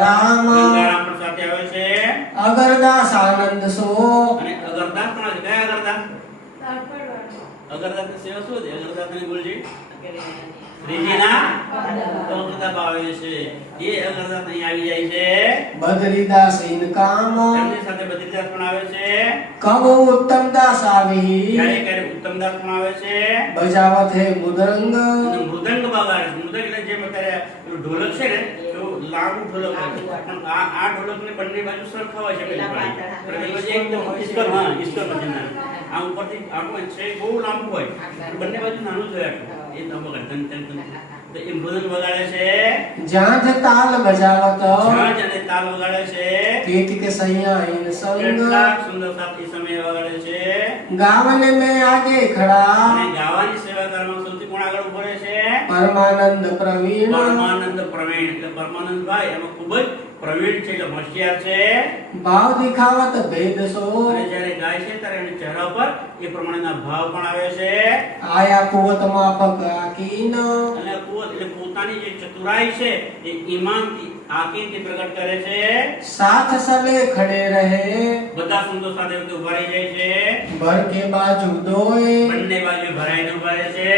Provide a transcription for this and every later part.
રામ ગંગારામ પણ સાથે આવે છે અગરદાસ આનંદ સો અને અગરદાસ પણ આવે. કયા અગરદાસ? અગરદાસ ની સેવા શું છે? અગરદાસ ની ગુરુજી શ્રીજીના પગ આવે છે. એ અગરદાસ અહીં આવી જાય છે. બદ્રીદાસ ઇનકામ એમની સાથે બદ્રીદાસ પણ આવે છે. કબુ ઉત્તમદાસ આવી ક્યારે ક્યારે ઉત્તમદાસ પણ આવે છે. બજાવત હે મુદરંગ અને મૃદંગ વગાડે છે. મૃદંગ એટલે જેમ અત્યારે ઢોલક છે ને એવું લાંબુ ઢોલક હોય છે. પણ આ ઢોલક ને બંને બાજુ સરખા હોય છે. પેલી બાજુ એકદમ ઈસ્કર, હા ઈસ્કર મશીનના આ ઉપરથી આખું છે બહુ લાંબુ હોય, બંને બાજુ નાનું જ હોય. એ તમ વગાડે તન તન તન તો એ મૃદંગ વગાડે છે. જાંજ તાલ બજાવત જાંજ અને તાલ વગાડે છે. કેત કે સૈયા ઇન સંગ કેટલા સુંદર સાથી સમય વગાડે છે. ગાવને મે આગે ખડા અને ગાવાની સેવા કરવામાં સૌથી કોણ આગળ ઉભો રહે છે? પરમાનંદ પ્રવીણ પરમાનંદ પ્રવીણ. એટલે પરમાનંદભાઈ એમાં ખૂબ જ પ્રવીણ છે, એટલે હોશિયાર છે. ભાવ દિખાવત ભેદ સો અને જ્યારે ગાય છે ત્યારે એના ચહેરા પર એ પ્રમાણેના ભાવ પણ આવે છે. આયા કુવત માફક આકીન અને એટલે પોતાની જે ચતુરાઈ છે એ ઈમાનથી આકીનથી પ્રગટ કરે છે. સાથ સલે ખડે રહે બધા સંતો સાથે ઉભા રહી જાય છે. ભર કે બાજુ દોય બંને બાજુ ભરાઈને ઉભા રહે છે.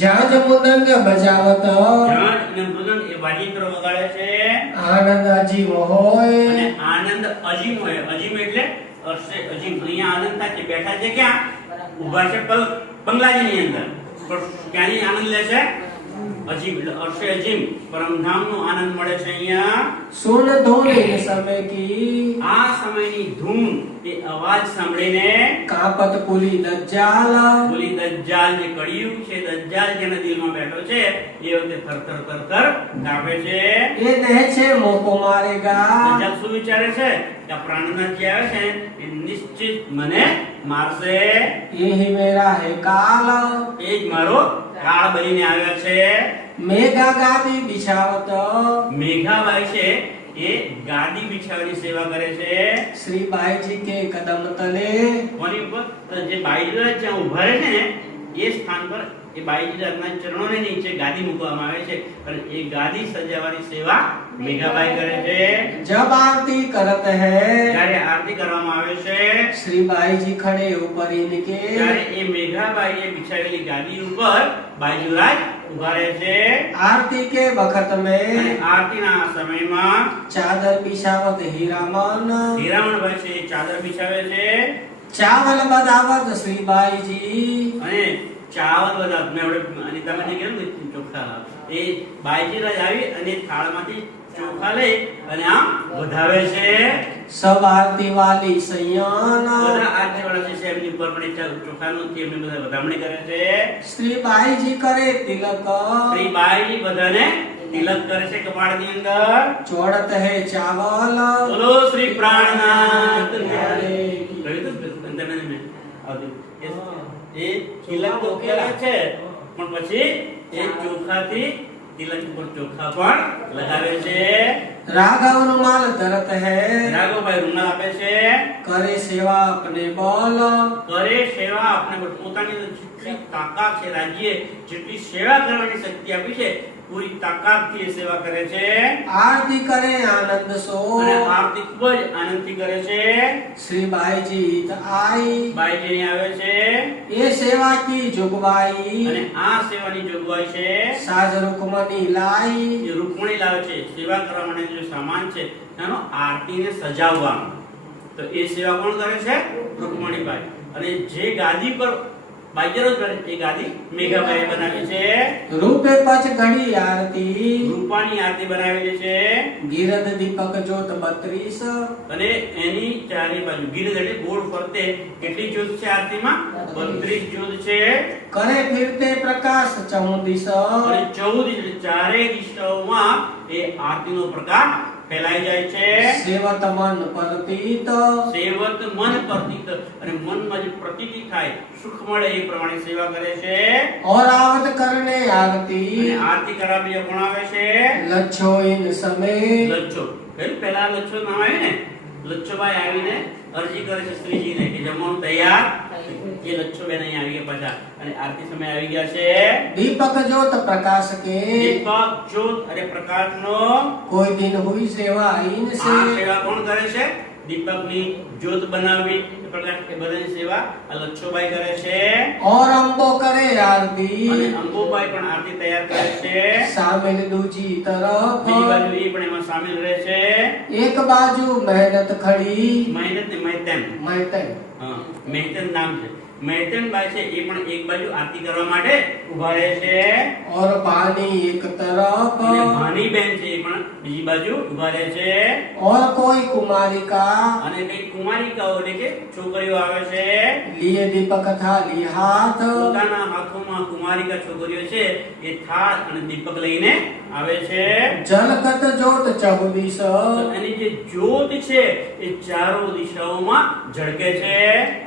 જાંજ મુદંગ બજાવત જાંજ અને મૃદંગ એ વાજિંત્ર વગાડે છે. આનંદ અજીવ હોય અને આનંદ અજીમ હોય. અજીમ એટલે અર્શે અજીમ. અહીંયા આનંદ થાય છે. બેઠા છે ક્યાં? ઉભા છે બંગલાજીની અંદર. પણ ક્યાંની આનંદ લે છે? અજીમ એટલે અર્શે અજીમ પરમધામનો આનંદ મળે છે અહીંયા. સુન ધોની સમય કી આ સમયની ધૂન એ અવાજ સાંભળીને કાપત પુલી દજ્જાલ બોલી દજ્જાલ જે કળિયુગ છે, દજ્જાલ જેના દિલમાં બેઠો છે એ વખતે થરથર થરથર કાપે છે. એ કહે છે મોકો મારેગા દજ્જાલ શું વિચારે છે કે આ પ્રાણનાથ જે આવે છે એ નિશ્ચિત મને મારશે. યહી મેરા હે કાલ એ જ મારો કાળ બનીને આવ્યા છે. મેઘા ગાદી બિછાવત મેઘાબાઈ છે એ ગાદી બિછાવવાની સેવા કરે છે. શ્રી બાઈજી કે કદમ તલે કોની ઉપર? તો જે બાઈજી જ્યાં ઉભા રહે છે ને એ સ્થાન પર એ બાઈજી રાતના ચરણોની નીચે ગાદી મૂકવામાં આવે છે અને એ ગાદી સજાવવાની સેવા મેઘાબાઈ કરે છે. જબ આરતી કરત હૈ જ્યારે આરતી કરવામાં આવે છે શ્રી બાઈજી ખડે ઉપર ઇનકે ત્યારે એ મેઘાબાઈએ બિછાવેલી ગાદી ઉપર બાઈજીરાજ ઉભા રહે છે. आरती के बखत અને में આરતીના સમયમાં चादर बिछावत हीरामन હીરામણભાઈ છે એ ચાદર બિછાવે છે चावल बदावत श्री बाई जी અને ચાવલ બધા મેં આપણે અનિતામાં જે કીધું ને ચોખા એ બાઈજી રાજ આવી અને થાળમાંથી ચોખા લઈ અને આમ વધાવે છે. सब आरती वाली सैयन બધા આરતી વાળા છે એમની ઉપર પણ ચોખાનું એમને બધા વધામણી કરે છે. श्री बाई जी करे तिलक શ્રી બાઈજી બધાને તિલક કરે છે કપાળની અંદર. चोड़त है चावल બોલો શ્રી પ્રાણનાથ હરે. કહ્યું તો અંતરને મેં આવતું એ તિલક તો કરે છે પણ પછી એ ચોખાથી તિલક ઉપર ચોખા પણ લગાવે છે. राघव रुमाल धरत है રાઘવભાઈ રૂમાલ આપે છે. करे सेवा अपने बल કરે સેવા આપણે પોતાની જેટલી તાકાત છે રાજ્ય જેટલી સેવા કરવાની શક્તિ આપી છે પૂરી તાકાતથી એ સેવા કરે છે આરતી કરે આનંદ સો અને આરતી ખૂબ જ આનંદથી કરે છે શ્રી બાઈજી આઈ બાઈજી આવે છે એ સેવા કી જોગવાઈ અને આ સેવાની જોગવાઈ છે સાજ રૂકમણી લાઈ જે રૂકમણી લાવે છે સેવા કરવા માટે જે સામાન છે એનો આરતીને સજાવવાનો તો એ સેવા કોણ કરે છે રૂકમણીબાઈ અને જે ગાદી પર બાઈજરો એ ગાદી મેઘાબાઈએ બનાવી છે રૂપે પચ ઘડી આરતી રૂપાની આરતી બનાવેલી છે ગિરદ દીપક જ્યોત 32 અને એની ચારે બાજુ ગિરદ એટલે ગોળ ફરતે કેટલી જ્યોત છે આરતીમાં 32 જ્યોત છે કરે ફિરતે પ્રકાશ 14 અને 14 એટલે ચારે દિશાઓમાં એ આરતીનો પ્રકાશ ફેલાઈ જાય છે સેવત મન પરતીત સેવત મન પ્રતીત અને મનમાં જે પ્રતીતિ થાય સુખ મળે એ પ્રમાણે સેવા કરે છે और आवत करने आरती અને આરતી કરાવી કોણ આવે છે लच्छो इन समय લચ્છો પહેલા લચ્છો નામ આવ્યું ને લચ્છોભાઈ આવીને અરજી કરે છે શ્રીજીને કે જમવાનું તૈયાર એ લચ્છો બેન અહીં આવી ગયા પાછા અને આરતી સમય આવી ગયા છે दीपक ज्योत प्रकाश के દીપક જ્યોત અને પ્રકાશનો कोई दिन हुई सेवा इन આ से સેવા કોણ કરે છે દીપકની જ્યોત બનાવવી પ્રકાશ એ બધાની સેવા આ લચ્છોભાઈ કરે છે और अंबो करे आरती અને અંબુબાઈ પણ આરતી તૈયાર કરે છે शामिल दूजी तरफ બીજી બાજુ એ પણ એમાં સામેલ રહે છે एक बाजू मेहनत खड़ी મહેનત ને મહેતન मैतन હા મહેતન નામ છે મહેતન બાઈ છે એ પણ એક બાજુ આરતી કરવા માટે ઊભા રહે છે और पानी एक तरफ અને ભાની બેન છે એ પણ બીજી બાજુ ઊભા રહે છે और कोई कुमारिका અને કઈ કુમારિકાઓ એટલે કે છોકરીઓ આવે છે लिए दीपक थाली हाथ પોતાના હાથોમાં કુમારિકા છોકરીઓ છે એ થાળ અને દીપક લઈને આવે છે जलकत ज्योत 14 તો એની જે જ્યોત છે એ ચારો દિશાઓમાં ઝળકે છે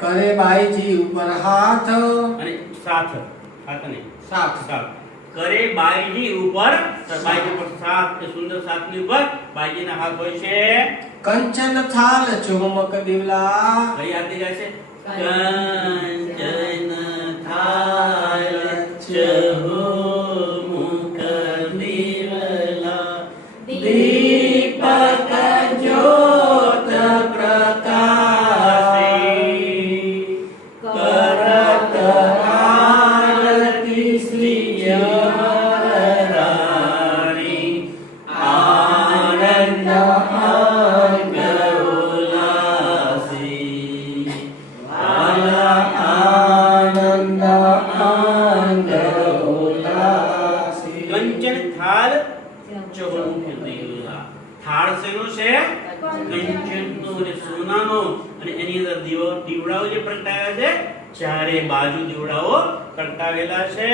करे बाई जी ऊपर हाथ અને સાથ સાથ નહીં साथ સાથ કરે બાઈજી ઉપર તો બાઈજી ઉપર સાથ એ સુંદર સાથની ઉપર બાઈજીના હાથ હોય છે कंचन थाल चुमक दिवला કઈ આરતી ગાય છે કંચન થાલ ચહુમુખ દિવલા દીપક જ્યોત પ્રકાશી કરત આરતી શ્રી રાણી આનંદ અંગ ઉલ્લાસી आनंद अंग उल्लासी કંચન થાળ ચહુમુખ દિવલા થાળ શેનો છે કંચનનો અને સોનાનો અને એની અંદર દીવડાઓ જે પ્રગટાવ્યા છે ચારે બાજુ દીવડાઓ પ્રગટાવેલા છે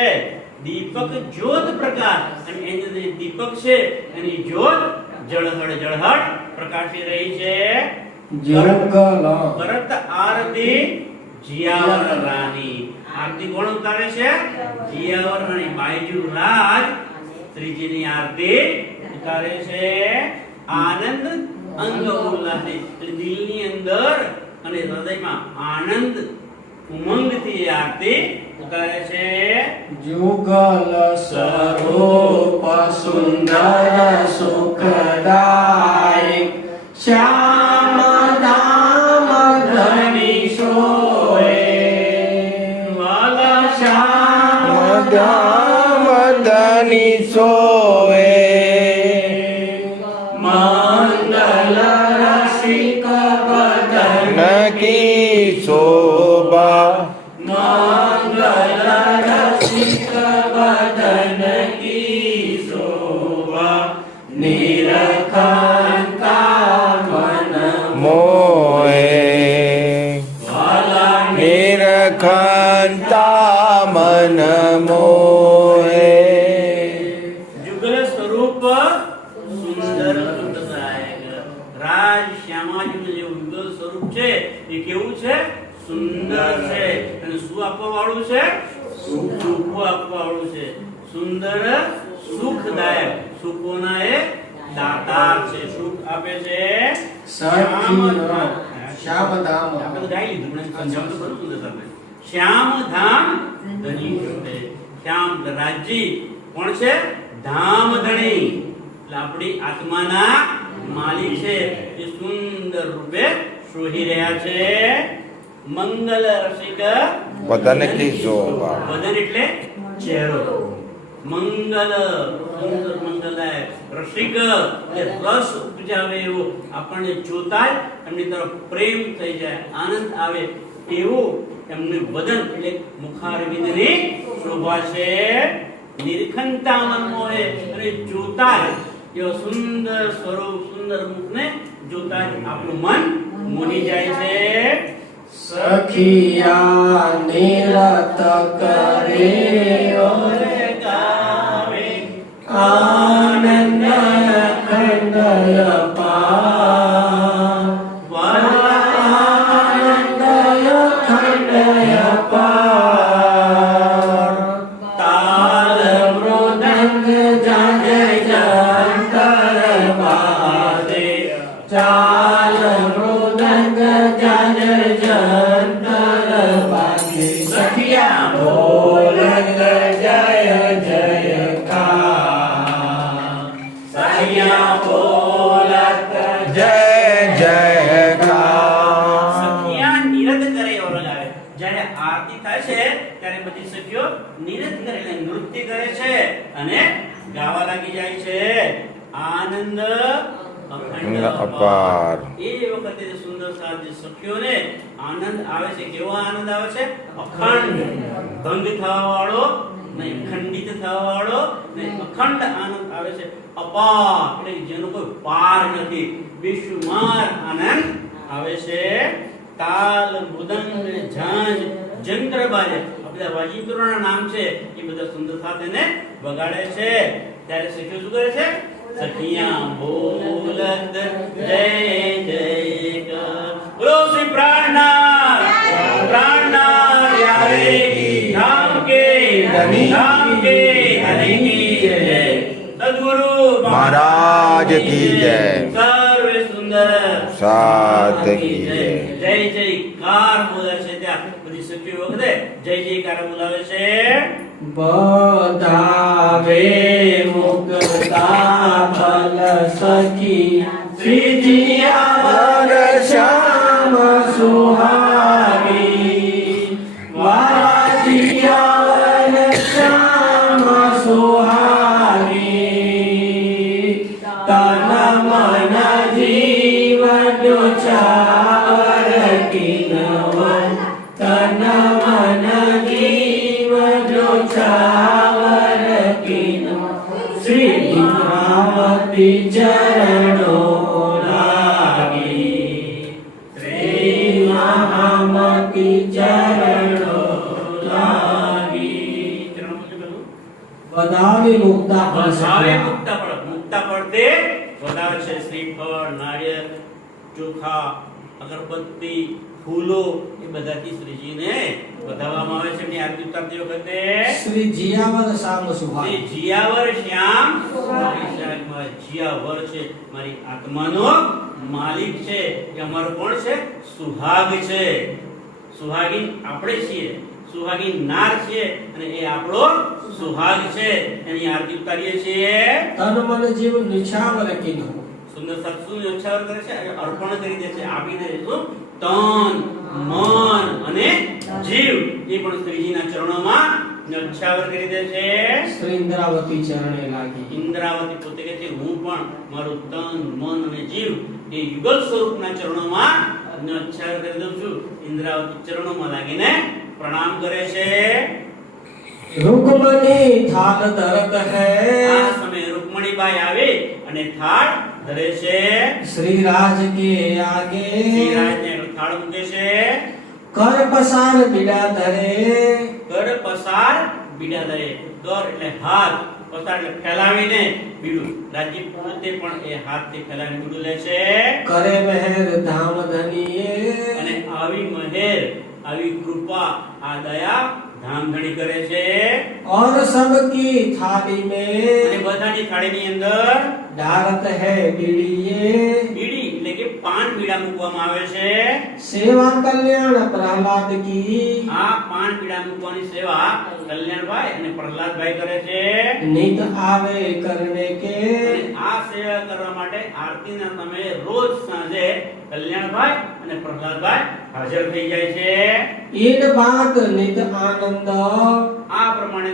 દીપક જ્યોત પ્રકાશ અને એની અંદર જે દીપક છે એની જ્યોત જળહળ પ્રકાશી રહી છે જંગલ ભરત આરતી જીયાવર રાની આરતી કોણ ઉતારે છે જીયાવર રાની બાઈજુ રાજ શ્રીજીની આરતી ઉતારે છે આનંદ અંગ ઉલ્લાસથી એટલે દિલની અંદર અને હૃદયમાં આનંદ ઉમંગથી એ આરતી ઉતારે છે जुगल स्वरूप सुंदर सुखदायक श्याम धाम धनी सोए વાલા श्याम धाम धनी सोए मंगल रसिक बदन नकी शोभा मंगल रसिक बदन की शोभा निरखंता मन मोहे वाला निरखंता मन मोहे जुगल स्वरूप સુંદર સુખદાયક રાજ શ્યામાજીનું જે ઉજ્જવલ સ્વરૂપ છે એ કેવું છે સુંદર છે અને શું આપવા વાળું છે સુખ આપવા વાળું છે સુંદર સુખદાયક સુખોના એ દાતાર છે સુખ આપે છે શ્યામ ધામ આપણે તો ગાઈ લીધું પણ સમજાવવું તો ખરું સુંદર તમને શ્યામ ધામ ધની છે શ્યામ રાજજી કોણ છે ધામધણી એટલે આપણી આત્માના માલિક છે એ સુંદર રૂપે શોહી રહ્યા છે. મંગલ રસિક વદન કી શોભા. વદન એટલે ચહેરો. મંગલ સુંદર મંગલાય રસિક એટલે રસ ઉપજાવે એવો આપણને જોતા જ એમની તરફ પ્રેમ થઈ જાય, આનંદ આવે એવું એમનું વદન એટલે મુખારવિંદની શોભા છે. નિરખંતા મન મોહે અને જોતા જ એવો સુંદર સ્વરૂપ સુંદર મુખને જોતા જ આપણું મન મોહી જાય છે. સખિયા નિરત કરે ઓરે ગાવે આનંદ ખંડય પાર આનંદ ખંડય પાર તાલ મૃદંગ જાજે જંતર બાજે ચાલ મૃદંગ જાજે જંતર બાજે સખિયા બોલ જય જયકાર સખિયા બોલત જય જયકાર. સખિયા નિરત કરે એવો લગાવે. જ્યારે આરતી થાય છે ત્યારે બધી સખીઓ નિરત કરે એટલે નૃત્ય કરે છે અને ગાવા લાગી જાય છે. આનંદ અખંડ અપાર. એ વખતે જે સુંદર સાધી સખીઓને આનંદ આવે છે. કેવો આનંદ આવે છે? અખંડ, ભંગ થવા વાળો નહીં, ખંડિત થવા વાળો નહીં, અખંડ આનંદ આવે છે. અપાર એટલે જેનો કોઈ પાર નથી, બેશુમાર આનંદ આવે છે. તાલ મૃદંગ ઝાંઝ જંત્ર બાજે આ બધા વાજિંત્રોના નામ છે એ બધા સુંદર સાથેને વગાડે છે. ત્યારે સખીઓ શું કરે છે? સખિયા બોલત જય જયકાર. બોલો શ્રી પ્રાણનાથ યારે ધામ કે હરિ કી જય. સદ્ગુરુ મહારાજ કી જય. સર્વે સુંદર સાથ કી જય. જય જયકાર બોલે છે. ત્યાં બધી સખીઓ વખતે જય જયકાર બોલાવે છે. બધાવે મુક્તા ફલ સખી શ્રીજીયા શ્યામ સુહાગી વાજીયા શ્યામ સુહાગી તન મન જીવ ચાવર કિનવન તન મન જીવ ચાવર કિનો શ્રી મહાવતી ચરણો લાગી શ્રી મહામતી ચરણો લાગી. વધાવી મુક્તા વધાવે મુક્તા ફળ. મુક્તા ફળ તે વધારે છે. શ્રીફળ, નારિયેળ, ચોખા, અગરબત્તી, ફૂલો એ બધાથી શ્રીજીને વધાવવામાં આવે છે. એમની આરતી ઉતારતી વખતે શ્રી જીયાવર શ્યામ સુહાગ શ્રી જીયાવર શ્યામ જીયાવર છે મારી આત્માનો માલિક છે. એ અમારો કોણ છે? સુહાગ છે. સુહાગીન આપણે છીએ, સુહાગીન નાર છીએ અને એ આપણો સુહાગ છે. એની આરતી ઉતારીએ છીએ. તન મન જીવ નિછાવર કિનો સુંદર સત્સંગ ઉચ્ચાર કરે છે, અર્પણ કરી દે છે, આપી દે છે. તન, મન અને જીવ એ પણ શ્રીજીના ચરણોમાં ઉચ્ચાર કરી દે છે. શ્રી ઇન્દ્રાવતી ચરણે લાગી. ઇન્દ્રાવતી પોતે કહે છે હું પણ મારું તન, મન અને જીવ એ યુગલ સ્વરૂપના ચરણોમાં ઉચ્ચાર કરી દઉં છું. ઇન્દ્રાવતી ચરણોમાં લાગીને પ્રણામ કરે છે. રૂકમણી થાલ ધરત હૈ આ સમયે રૂકમણીબાઈ આવે અને થાળ ધરે છે. શ્રી રાજ કે આગે શ્રીરાજને થાળ મૂકે છે. કર પસાર બીડા ધરે કર પસાર બીડા ધરે. કર એટલે હાથ, પસાર એટલે ફેલાવીને બીડું. રાજી પોતે પણ એ હાથથી ફેલાવીને બીડું લે છે. કરે મહેર ધામ ધનીએ અને આવી મહેર, આવી કૃપા, આ દયા ધામધણી કરે છે. और सबकी थाली में અને બધાની થાળીની અંદર डालत है बीड़िए બીડી એટલે કે પાન પીડા મૂકવામાં આવે છે सेवा कल्याण प्रहलाद की આ પાન પીડા મૂકવાની સેવા કલ્યાણભાઈ અને પ્રહલાદભાઈ કરે છે नित आवे करने के અને આ સેવા કરવા માટે આરતીના સમયે રોજ સાંજે કલ્યાણભાઈ અને પ્રહલાદભાઈ હાજર થઈ જાય છે इन बात नित आनंद આ પ્રમાણે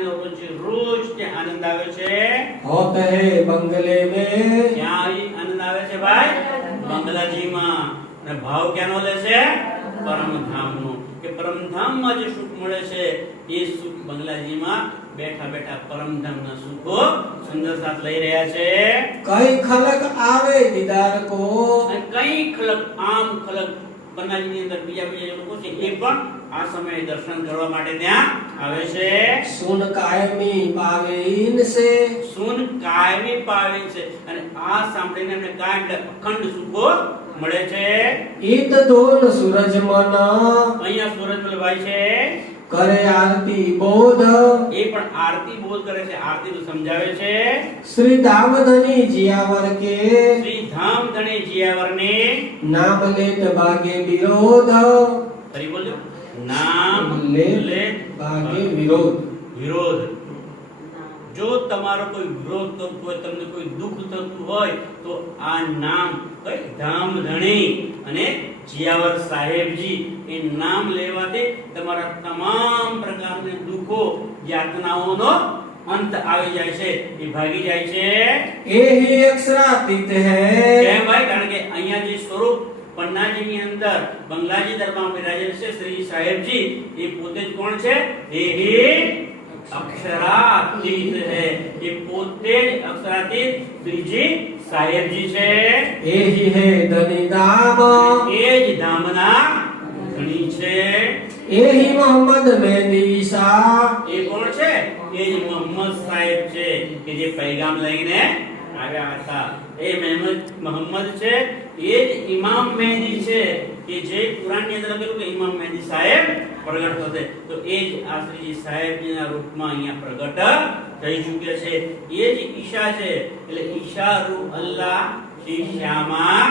રોજ ત્યાં આનંદ આવે છે होत है बंगले में ક્યાં આનંદ આવે છે ભાઈ બંગલાજીમાં અને ભાવ ક્યાંનો લે છે પરમધામનો કે પરમધામમાં જે સુખ મળે છે એ સુખ બંગલાજીમાં બેઠા બેઠા પરમધામના સુખો સુંદર સાથ લઈ રહ્યા છે कई खलक आवे दीदार को અને કઈ ખલક આમ ખલક બંગાળીની અંદર બીજા બીજા લોકો છે એ પણ આ સમયે દર્શન કરવા માટે ત્યાં આવે છે सुन कायमी पावे इनसे સુન કાયમી પાવે છે અને આ સાંભળીને એમને કાયમ અખંડ સુખો મળે છે इत दोन सूरज मन અહીંયા સુરજમલભાઈ છે करे आरती बोध એ પણ આરતી બોલ કરે છે આરતી સમજાવે છે श्री दामधनी जियावर के શ્રી ધામ ધણી જીયાવરને नाम लेत बागे विरोध ફરી બોલજો નામ લેત લેત बागे विरोध વિરોધ જો તમારો કોઈ વિરોધ થતો હોય તમને કોઈ દુઃખ થતું હોય તો આ નામ કઈ ધામ ધણી અને જીયાવર સાહેબજી એ નામ લેવાથી તમારા તમામ પ્રકારના દુઃખો યાતનાઓનો અંત આવી જાય છે એ ભાગી જાય છે एहि अक्षरातीत है કેમ ભાઈ કારણ કે અહીંયા જે સ્વરૂપ પન્નાજીની અંદર બંગલાજી દરબારમાં બિરાજેલ છે શ્રી સાહેબજી એ પોતે જ કોણ છે એ અક્ષરાતીત है એ પોતે જ અક્ષરાતીત શ્રીજી સાહેબજી છે एहि है धनी दाम એ જ ધામના ધણી છે एहि मोहम्मद मेहदीसा એ કોણ છે એ જ મોહમ્મદ સાહેબ છે કે જે પૈગામ લઈને આવ્યા હતા એ મોહમ્મદ છે એ જ ઇમામ મહેદી છે કે જે કુરાનની અંદર લખેલું કે ઇમામ મહેદી સાહેબ પ્રગટ થશે તો એ જ આ શ્રીજી સાહેબજીના રૂપમાં અહીંયા પ્રગટ થઈ ચૂક્યા છે એ જ ઈશા છે એટલે ઈશા રૂ અલ્લાહ શ્રી શ્યામા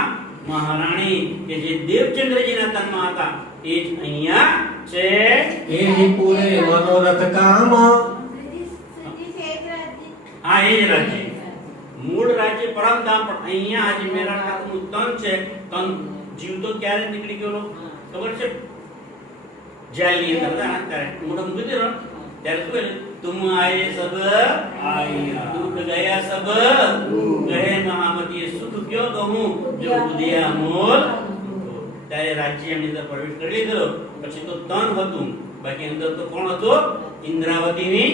મહારાણી કે જે દેવચંદ્રજીના તનમાં હતા એ જ અહીંયા છે एहि पूरे मनोरथ काम આ એ જ રાજ્ય મૂળ રાજ્ય પરમધામ પણ અહીંયા આજે મેરા ઠાકોરનું તન છે તન જીવતો ક્યારે નીકળી ગયો ખબર છે જેલની અંદર હતા ને ત્યારે મોઢું મૂકી દીધું ત્યારે શું કહે તુમ આયે સબ આયા દુઃખ ગયા સબ કહે મહામતી સુખ ક્યો કહું જો ઉદયા મોલ ત્યારે રાજ્ય એમની અંદર પ્રવેશ કરી લીધો પછી તો તન હતું બાકી અંદર તો કોણ હતો ઇન્દ્રાવતીની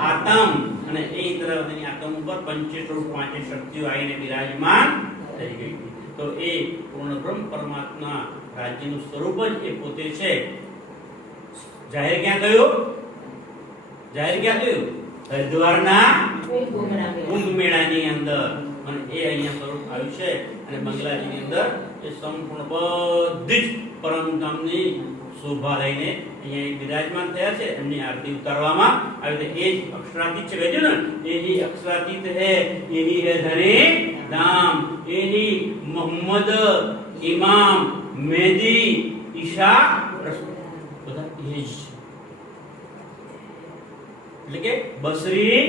આતમ અને એ ઇન્દ્રાવતીની આતમ ઉપર 25 શક્તિઓ આવીને બિરાજમાન થઈ ગઈ તો એ પૂર્ણ બ્રહ્મ પરમાત્મા રાજ્યનું સ્વરૂપ જ એ પોતે છે જાહેર ક્યાં ગયું હરિદ્વારના કુંભ મેળાની અંદર અને એ અહીંયા સ્વરૂપ આવ્યું છે અને બંગલાજીની અંદર એ સંપૂર્ણ બધી જ પરમધામની શોભા લઈને અહીંયા બિરાજમાન થયા છે એમની આરતી ઉતારવામાં આવી એ જ અક્ષરાતીત છે કહેજો ને એહી અક્ષરાતીત હે એહી હે ધણી ધામ એહી મોહમ્મદ ઇમામ મહેદી ઈશા બધા એ જ એટલે કે બસરી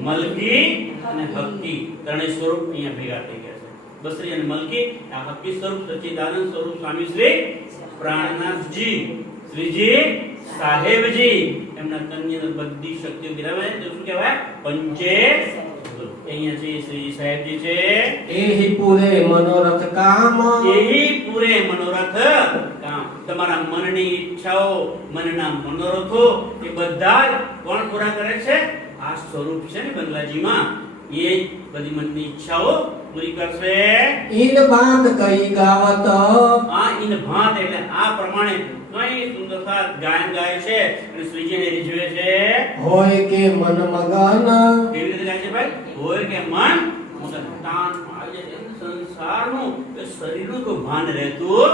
મલકી અને હક્કી ત્રણેય સ્વરૂપ અહીંયા ભેગા થઈ ગયા છે બસરી અને મલકી આ હક્કી સ્વરૂપ સચ્ચિદાનંદ સ્વરૂપ સ્વામી શ્રી પ્રાણનાથજી શ્રીજી સાહેબજી એમના તનની અંદર બધી શક્તિઓ બિરાજે છે શું કહેવાય પંચે અહીંયા છે શ્રી સાહેબજી છે एहि पूरे मनोरथ काम એહી પૂરે મનોરથ કામ તમારા મનની ઈચ્છાઓ મનના મનોરથો એ બધા કોણ પૂરા કરે છે આ સ્વરૂપ છે ને બંગલાજીમાં એ બધી મનની ઈચ્છાઓ પૂરી કરશે इन बात कई गावत આ ઇન ભાત એટલે આ પ્રમાણે કઈ સુંદરતા ગાયન ગાય છે અને શ્રીજીને રીઝવે છે होय के मन मगन કેવી રીતે ગાય છે ભાઈ હોય કે મન મગન તાન આવી જાય સંસારનું કે શરીરનું કોઈ ભાન રહેતું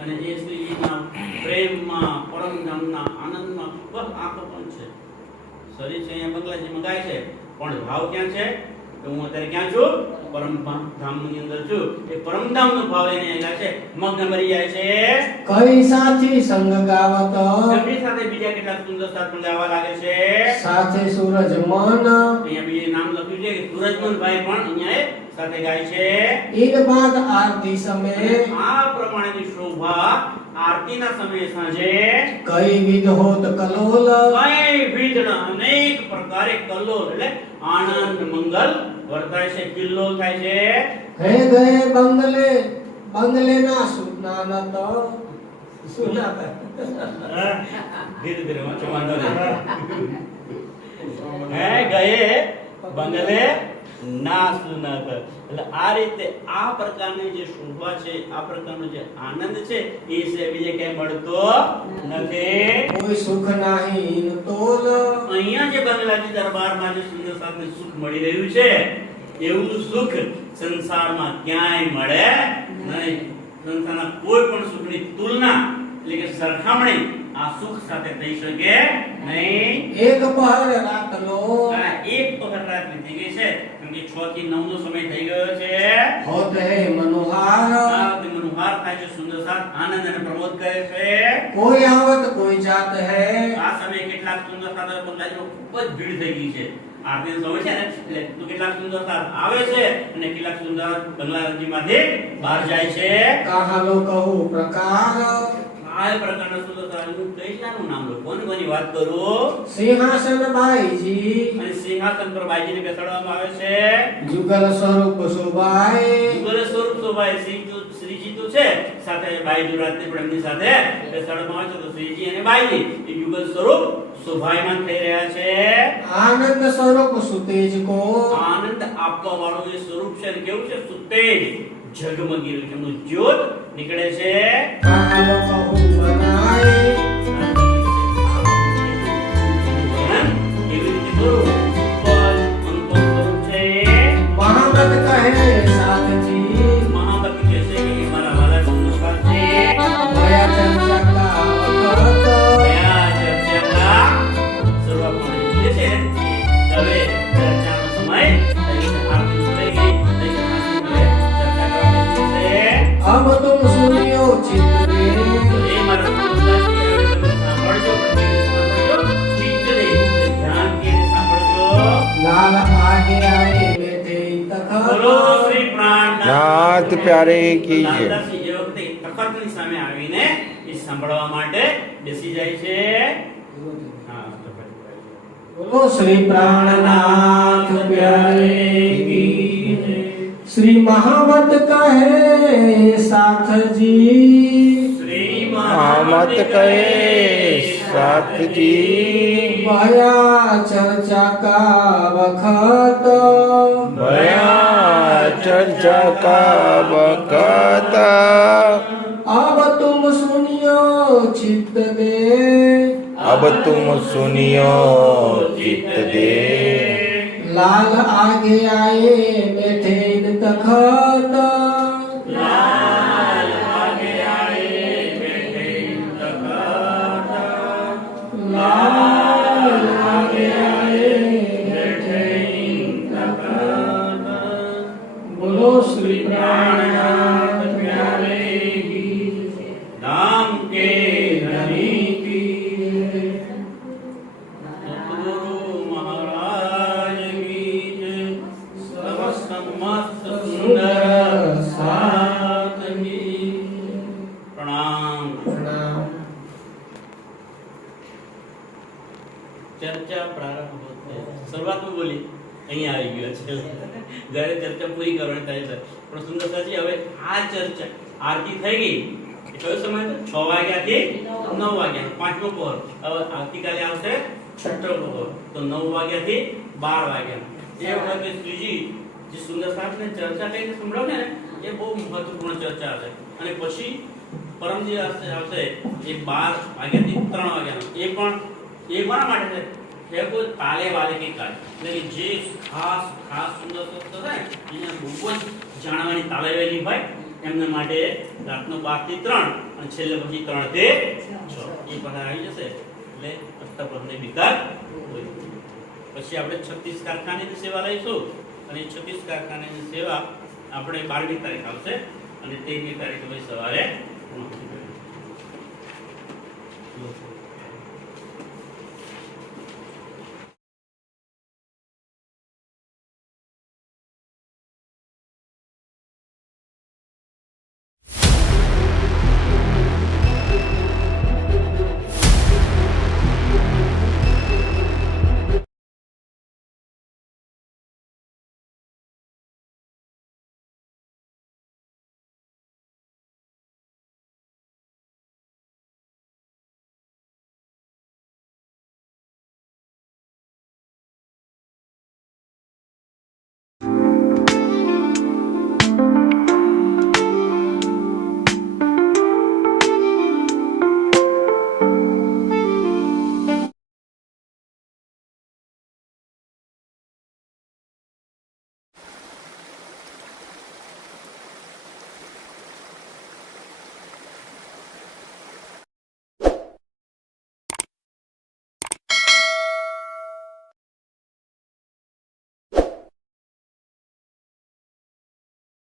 અને એ શ્રીજીના પ્રેમમાં પરમધામના આનંદમાં બસ આખો પણ છે શરીર છે અહીંયા બંગલાજીમાં ગાય છે પણ ભાવ ક્યાં છે તો હું અત્યારે ક્યાં છું? પરમધામની અંદર છું. એ પરમધામનો ભાવ એને આવ્યા છે. મગ્ન મરી જાય છે. કઈ સાથી સંગ ગાવત એમની સાથે બીજા કેટલાક સુંદર સાથ પણ ગાવા લાગે છે. સાથે સૂરજ મન અહીંયા બીજું નામ લખ્યું છે કે સૂરજમનભાઈ પણ અહીંયા એ સાથે ગાય છે. ઈદ બાદ આરતી સમયે આ પ્રમાણેની શોભા આરતીના સમયે સાંજે કઈ વિધ હોત કલોલ કઈ વિધના અનેક પ્રકારે કલ્લોલ એટલે આનંદ મંગલ વર્તાય છે, કિલ્લોલ થાય છે. હે ગયે બંગલે ના સુનાનત સુનાત ધીરે ધીરે વાંચો, વાંધો નહીં. હે ગયે બંગલે ના સુનાત. એટલે આ રીતે આ પ્રકારની જે શોભા છે, આ પ્રકારનો જે આનંદ છે, એ છે બીજે ક્યાંય મળતો નથી. કોઈ સુખ નાહી તોલ અહીંયા જે બંગલાજી દરબારમાં જે સુંદર સાથે સુખ મળી રહ્યું છે, એવું સુખ સંસારમાં ક્યાંય મળે નહીં. સંસારના કોઈ પણ સુખની તુલના એટલે કે સરખામણી આ સુખ સાથે થઈ શકે નહીં. એક પહર રાતનો એક વખત રાત વીતી ગઈ છે, કારણ કે 6 થી 9 નો સમય થઈ ગયો છે. હોત હે મનોહાર તે મનોહાર થાય છે, સુંદર સાથ આનંદ અને પ્રમોદ કરે છે. કોઈ આવત કોઈ જાત હે આ સમયે કેટલાક સુંદર સાથ બંગલાજીનો ખૂબ જ ભીડ થઈ ગઈ છે. આરતીનો સમય છે ને, એટલે તો કેટલાક સુંદર સાથ આવે છે અને કેટલાક સુંદર બંગલાજીમાંથી બહાર જાય છે. કહાલો કહું પ્રકાર આ પ્રકારના સુંદર સાથનું કઈનું નામ લો, કોની વાત કરું? સિંહાસન બાઈજી અને સિંહાસન પર બાઈજીને બેસાડવામાં આવે છે. જુગલ સ્વરૂપ શોભાય યુગલ સ્વરૂપ શોભાય. શ્રીજી તો છે, સાથે બાઈજી રાત્રે પણ એમની સાથે બેસાડવામાં આવે છે. તો શ્રીજી અને બાઈજી એ યુગલ સ્વરૂપ શોભાયમાન થઈ રહ્યા છે. આનંદ સ્વરૂપ સુતેજ કો આનંદ આપવા વાળું એ સ્વરૂપ છે. કેવું છે? સુતેજ, ઝગમગી રહ્યું છે, એમનું જ્યોત નીકળે છે. કહાલો કહું બનાય એવી રીતે કરું પણ અનુપમ સ્વરૂપ છે. મહામત કહે સાથજી મહામત કહે છે કે મારા વાલા સુંદર સાથ છે. ભયા ચર્ચા કા વખત કયા ચર્ચાના શરૂઆતમાં લીધે છે કે હવે ચર્ચાનો સમય થઈ ગયો. આરતી ઉતરી ગઈ, થઈ ગઈ. ચર્ચા કરવા બેસી છે. અબ તુમ સુનિયો ચિત્ત દે એ મારા સંસારથી હવે તમે સાંભળજો, પણ કેવી સાંભળજો? ચિત્ત દે, ધ્યાનથી એને સાંભળજો. લાલ આગે આए બેઠે બોલો તખત શ્રી પ્રાણનાથ નાથ પ્યારે કી જય. લાલદાસજી એ વખતે તખતની સામે આવીને એ સાંભળવા માટે બેસી જાય છે. હા, બોલો શ્રી પ્રાણનાથ પ્યારે કી જય. શ્રી મહામત કહે સાથજી શ્રી મહામત કહે સાથજી ભયા ચર્ચા કા વખત ભયા ચર્ચા કા વખત अब तुम सुनियो चित्त दे अब तुम सुनियो चित्त दे लाल आगे आए बैठे तखत લાલ આગે આએ બેઠે તખત. लाल आगे आए बैठे તખત. बोलो श्री प्राणनाथ प्यारे की नाम के धनी की सतगुरु महाराज की जय. समस्त मस्त सुंदर साथ की प्रणाम. प्रणाम चर्चा प्रारंभ होते શરૂઆતમાં બોલી અહીંયા આવી ગયો છે. જ્યારે ચર્ચા પૂરી કરવાની થાય છે પણ સુંદરતાજી હવે આ ચર્ચા આરતી થઈ ગઈ. એ કયો સમય હતો? 6 વાગ્યાથી 9 વાગ્યા, પાંચમો પહોર. હવે આવતીકાલે આવશે છઠ્ઠો પહોર, તો 9 વાગ્યાથી 12 વાગ્યા. એ વખતે શ્રીજી જે સુંદર સાહેબને ચર્ચા કરીને સંભળાવે ને, એ બહુ મહત્વપૂર્ણ ચર્ચા હશે. અને પછી પરમજી આવશે એ 12 વાગ્યાથી 3 વાગ્યાનો. એ પણ એ કોના માટે છે? એ કોઈ તાલે વાલે કે કાલે, એટલે કે જે ખાસ સુંદર શબ્દ છે અહીંયા બહુ જ જાણવાની તાલેવેલી ભાઈ એમના માટે રાતનો 12 થી 3 અને છેલ્લે પછી 3 થી 6 એ બધા આવી જશે. એટલે અષ્ટપ્રહરની વિકાસ હોય. પછી આપણે 36 કારખાની સેવા લઈશું અને 26 કારખાનાની સેવા આપણે 12મી તારીખ આવશે અને 13મી તારીખે સવારે પૂર્ણ કરી.